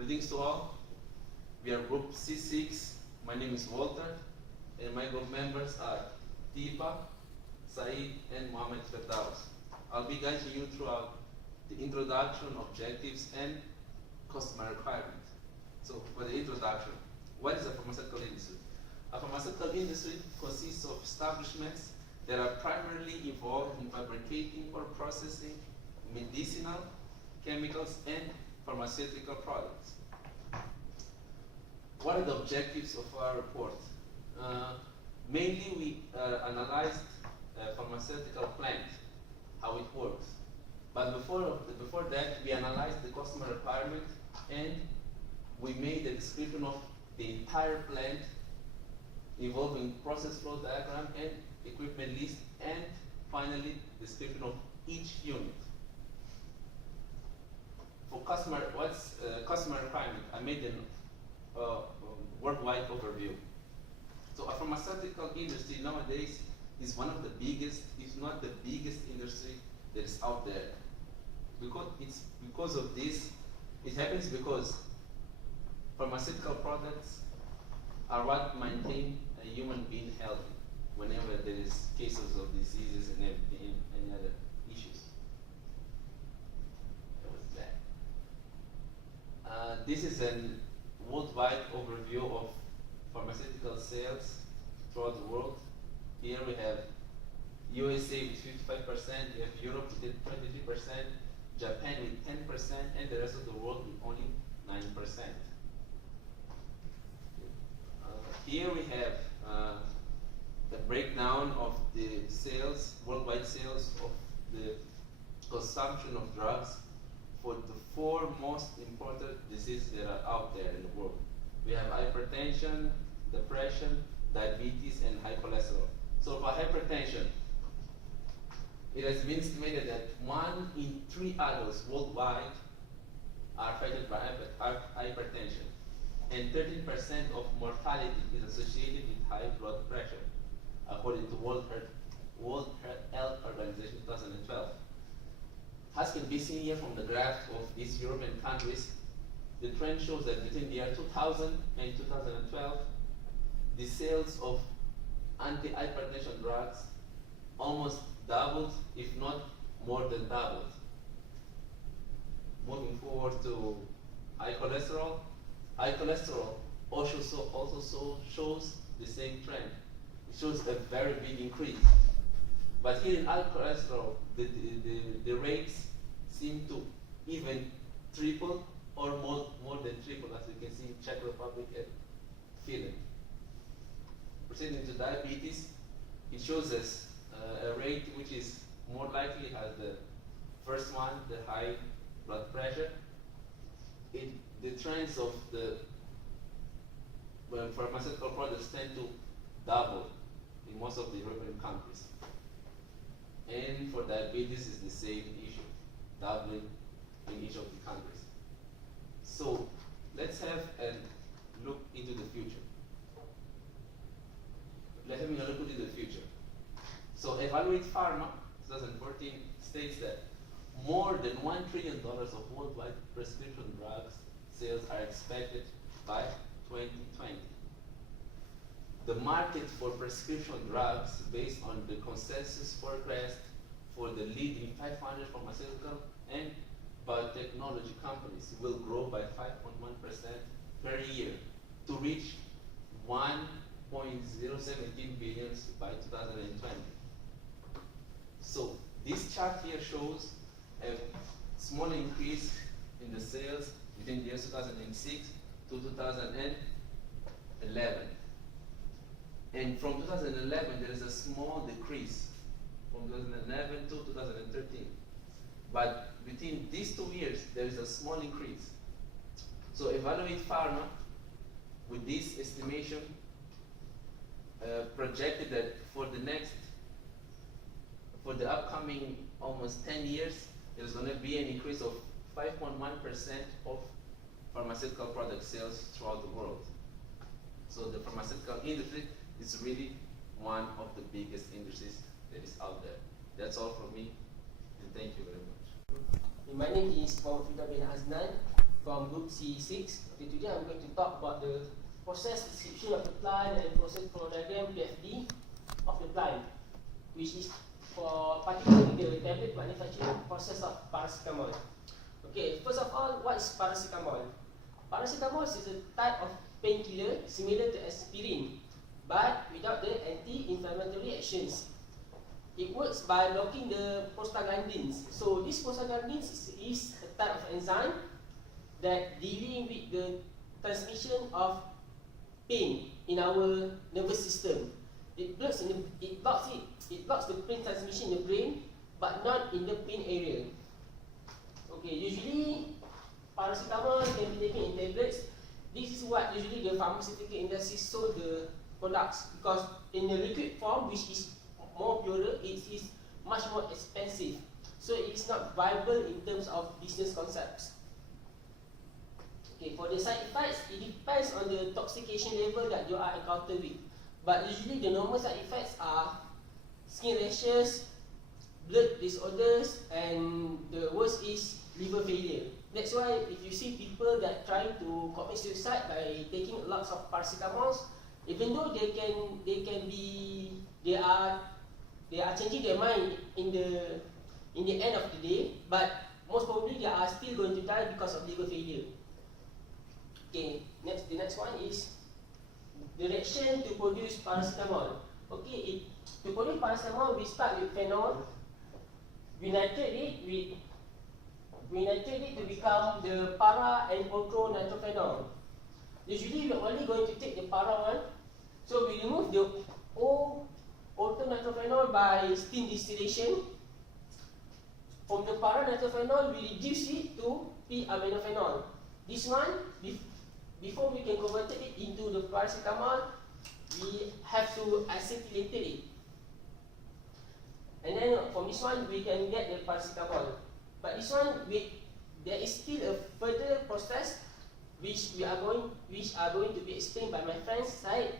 Greetings to all. We are Group C6. My name is Walter, and my group members are Tipa, Saeed, and Mohammed Firdaus. I'll be guiding you throughout the introduction, objectives, and customer requirements. So, for the introduction, what is a pharmaceutical industry? A pharmaceutical industry consists of establishments that are primarily involved in fabricating or processing medicinal, chemicals, and pharmaceutical products. What are the objectives of our report? Mainly, we analyzed a pharmaceutical plant, how it works. But before that, we analyzed the customer requirement, and we made a description of the entire plant involving process flow diagram and equipment list, and finally, description of each unit. For customer requirement, I made a worldwide overview. So a pharmaceutical industry nowadays is one of the biggest, if not the biggest industry that is out there. Because of this, it happens because pharmaceutical products are what maintain a human being healthy whenever there is cases of diseases and any other issues. That was that. This is a worldwide overview of pharmaceutical sales throughout the world. Here we have USA with 55%, we have Europe with 23%, Japan with 10%, and the rest of the world with only 9%. Here we have the breakdown of the sales, worldwide sales of the consumption of drugs for the 4 most important diseases that are out there in the world. We have hypertension, depression, diabetes, and high cholesterol. So for hypertension, it has been estimated that 1 in 3 adults worldwide are affected by hypertension, and 13% of mortality is associated with high blood pressure, according to World Health Organization 2012. As can be seen here from the graph of these European countries, the trend shows that between the year 2000 and 2012, the sales of anti-hypertension drugs almost doubled, if not more than doubled. Moving forward to high cholesterol. High cholesterol also shows the same trend. It shows a very big increase. But here in high cholesterol, the rates seem to even triple or more than triple, as you can see in Czech Republic and Finland. Proceeding to diabetes, it shows us a rate which is more likely as the first one, the high blood pressure. The trends of the pharmaceutical products tend to double in most of the European countries. And for diabetes, it's the same issue, doubling in each of the countries. So let's have a look into the future. Let's have a look into the future. So Evaluate Pharma 2014 states that more than $1 trillion of worldwide prescription drugs sales are expected by 2020. The market for prescription drugs, based on the consensus forecast for the leading 500 pharmaceutical and biotechnology companies, will grow by 5.1% per year to reach 1.017 billion by 2020. So this chart here shows a small increase in the sales between the years 2006 to 2011. And from 2011, there is a small decrease from 2011 to 2013. But between these 2 years, there is a small increase. So Evaluate Pharma, with this estimation, projected that for the upcoming almost 10 years, there's going to be an increase of 5.1% of pharmaceutical product sales throughout the world. So the pharmaceutical industry is really one of the biggest industries that is out there. That's all from me, and thank you very much. My name is Muhammad bin Aznan from group C6. Okay, today I'm going to talk about the process description of the plant and process flow diagram PFD of the plant, which is for particularly the tablet manufacturing process of paracetamol. Okay, first of all, what is paracetamol? Paracetamol is a type of painkiller similar to aspirin, but without the anti-inflammatory actions. It works by blocking the prostaglandins. So this prostaglandins is a type of enzyme that dealing with the transmission of pain in our nervous system. It blocks the pain transmission in the brain, but not in the pain area. Okay, usually paracetamol can be taken in tablets. This is what usually the pharmaceutical industry sold the products, because in the liquid form, which is more purer, it is much more expensive. So it is not viable in terms of business concepts. Okay, for the side effects, it depends on the toxication level that you are encountered with. But usually the normal side effects are skin rashes, blood disorders, and the worst is liver failure. That's why if you see people that try to commit suicide by taking lots of paracetamol, even though they are changing their mind in the end of the day, but most probably they are still going to die because of liver failure. Okay, the next one is the reaction to produce paracetamol. Okay, to produce paracetamol, we start with phenol. We nitrate it to become the para and ultranitrophenol. Usually we are only going to take the para one, so we remove the ultranitrophenol by steam distillation. From the para-nitrophenol, we reduce it to p-aminophenol. This one, before we can convert it into the paracetamol, we have to acetylate it. And then from this one, we can get the paracetamol. But this one, there is still a further process which are going to be explained by my friend's side.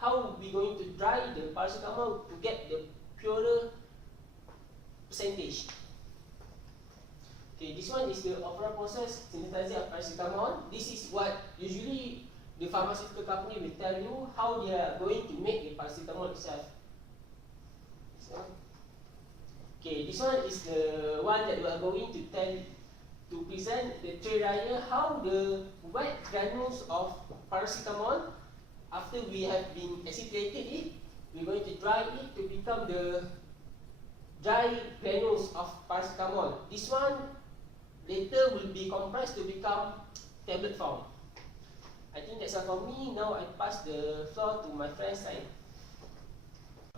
How we going to dry the paracetamol to get the purer percentage. Okay, this one is the overall process synthesizing of paracetamol. This is what usually the pharmaceutical company will tell you how they are going to make the paracetamol itself. Okay, this one is the one that we are going to present the Tray Drier, how the wet granules of paracetamol, after we have been acyclated it, we're going to dry it to become the dry granules of paracetamol. This one later will be compressed to become tablet form. I think that's all for me. Now I pass the floor to my friend Said.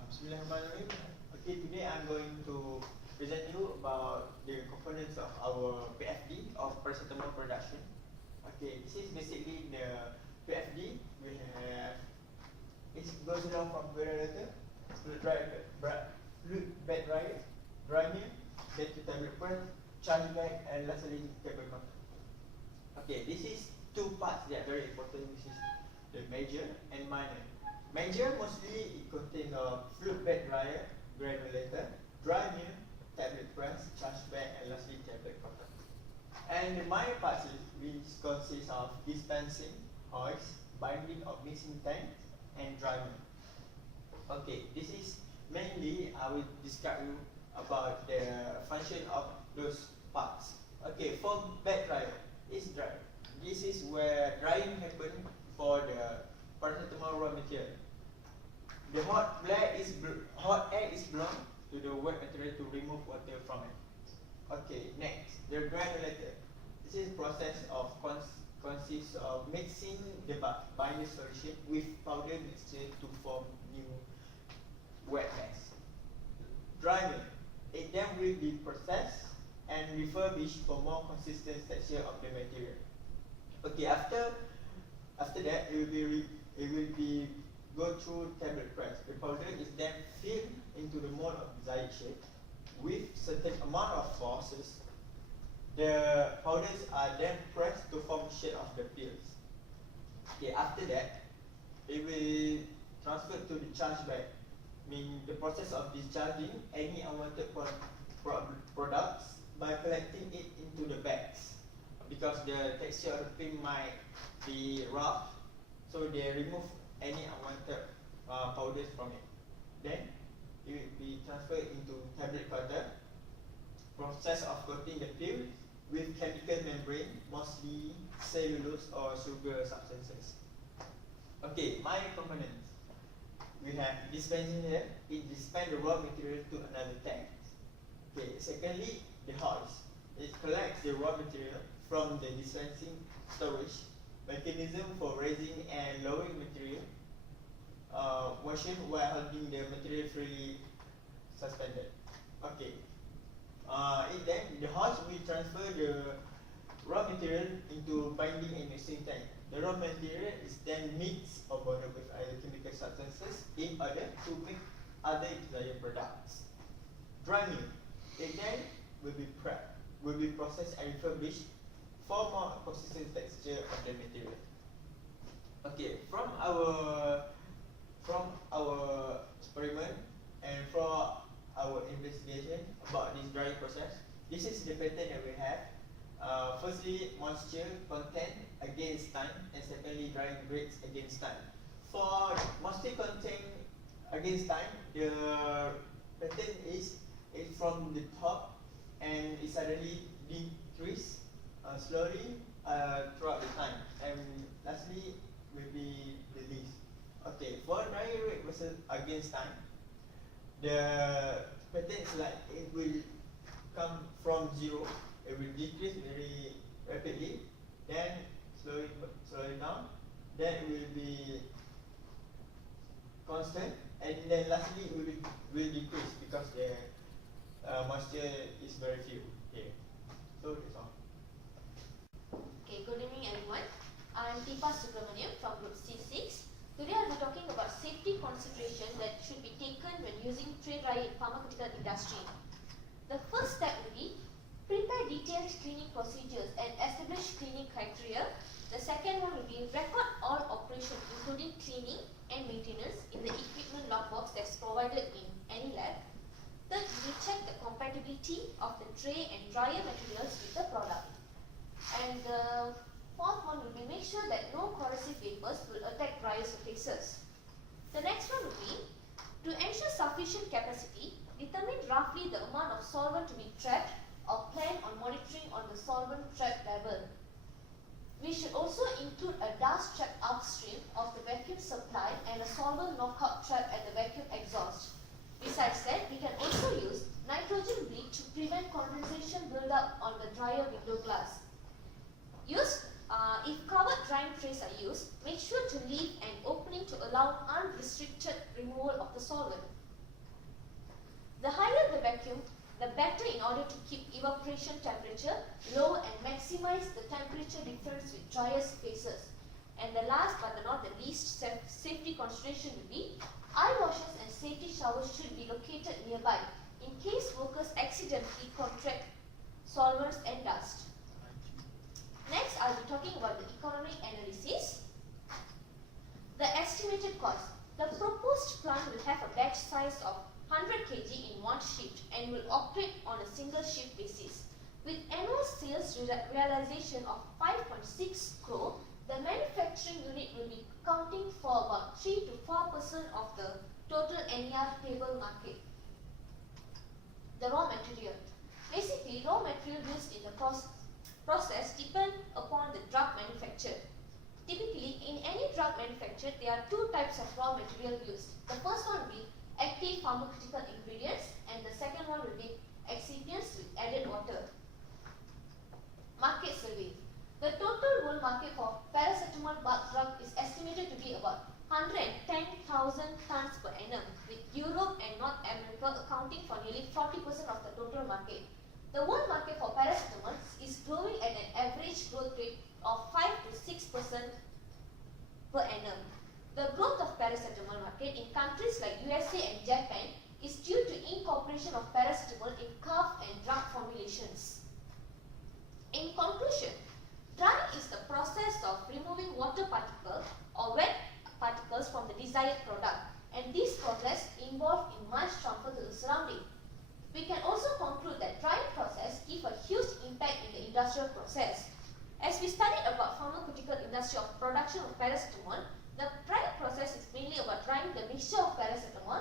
Bismillahirrahmanirrahim. Okay, today I'm going to present you about the components of our PFD of paracetamol production. Okay, this is basically the PFD. We have, it goes down from granulator, fluid bed dryer, dryer, then to tablet press, charge bag, and lastly table counter. Okay, this is two parts that are very important, which is the major and minor. Major, mostly it contains a fluid bed dryer, granulator, dryer, tablet press, charge bag, and lastly tablet counter. And the minor parts which consists of dispensing, hoist, binding of mixing tanks, and drying. Okay, this is mainly I will describe you about the function of those parts. Okay, for bed dryer, it's dry. This is where drying happens for the paracetamol raw material. The hot air is blown to the wet material to remove water from it. Okay, next, the granulator. This is process of consists of mixing the binder solution with powder mixture to form new wet mess. Drying, it then will be processed and refurbished for more consistent texture of the material. Okay, after that it will be go through tablet press. The powder is then filled into the mold of desired shape with certain amount of forces. The powders are then pressed to form the shape of the pills. Okay, after that, it will transfer to the charge bag, meaning the process of discharging any unwanted products by collecting it into the bags. because the texture of the film might be rough, so they remove any unwanted powders from it. Then it will be transferred into tablet cutter. Process of coating the film with chemical membrane, mostly cellulose or sugar substances. Okay, my components. We have dispensing here. It dispenses the raw material to another tank. Okay, secondly, the hoist. It collects the raw material from the dispensing storage. Mechanism for raising and lowering material. Motion while holding the material freely suspended. Okay. Then the hoist will transfer the raw material into binding and mixing tank. The raw material is then mixed or bonded with other chemical substances in order to make other desired products. Drying. It then will be prepped, will be processed and refurbished for more consistent texture of the material. Okay, from our experiment and from our investigation about this drying process, this is the pattern that we have. Firstly, moisture content against time, and secondly, drying rates against time. For moisture content against time, the pattern is from the top and it suddenly decrease slowly throughout the time, and lastly will be the least. Okay, for drying rate versus against time, the pattern is like it will come from zero. It will decrease very rapidly, then slowly down, then it will be constant, and then lastly it will decrease because the moisture is very few here. So that's all. Okay, good evening everyone. I'm Tipa Subramaniam from Group C6. Today I'll be talking about safety consideration that should be taken when using tray dryer in pharmaceutical industry. The first step will be prepare detailed cleaning procedures and establish cleaning criteria. The second one will be record all operations including cleaning and maintenance in the equipment logbox that's provided in any lab. Third, we check the compatibility of the tray and dryer materials with the product. And the fourth one will be make sure that no corrosive vapors will attack dryer surfaces. The next one will be to ensure sufficient capacity, determine roughly the amount of solvent to be trapped or plan on monitoring on the solvent trap level. We should also include a dust trap upstream of the vacuum supply and a solvent knockout trap at the vacuum exhaust. Besides that, we can also use nitrogen bleach to prevent condensation buildup on the dryer window glass. If covered drying trays are used, make sure to leave an opening to allow unrestricted removal of the solvent. The higher the vacuum, the better in order to keep evaporation temperature low and maximize the temperature difference with dryer spaces. And the last but not the least safety consideration will be eye washers and safety showers should be located nearby in case workers accidentally contract solvents and dust. Next, I'll be talking about the economic analysis. The estimated cost. The proposed plant will have a batch size of 100 kg in one shift and will operate on a single shift basis. With annual sales realization of 5.6 crore, the manufacturing unit will be accounting for about 3 to 4% of the total NER table market. The raw material. Basically, raw material used in the process depend upon the drug manufactured. Typically, in any drug manufactured, there are two types of raw material used. The first one will be active pharmaceutical ingredients, and the second one will be excipients with added water. Market survey. The total world market for paracetamol bulk drug is estimated to be about 110,000 tons per annum, with Europe and North America accounting for nearly 40% of the total market. The world market for paracetamol is growing at an average growth rate of 5 to 6% per annum. The growth of paracetamol market in countries like USA and Japan is due to incorporation of paracetamol in cough and drug formulations. In conclusion, drying is the process of removing water particles or wet particles from the desired product, and this process involves in much transfer to the surrounding. We can also conclude that drying process gives a huge impact in the industrial process. industry of production of paracetamol, the drying process is mainly about drying the mixture of paracetamol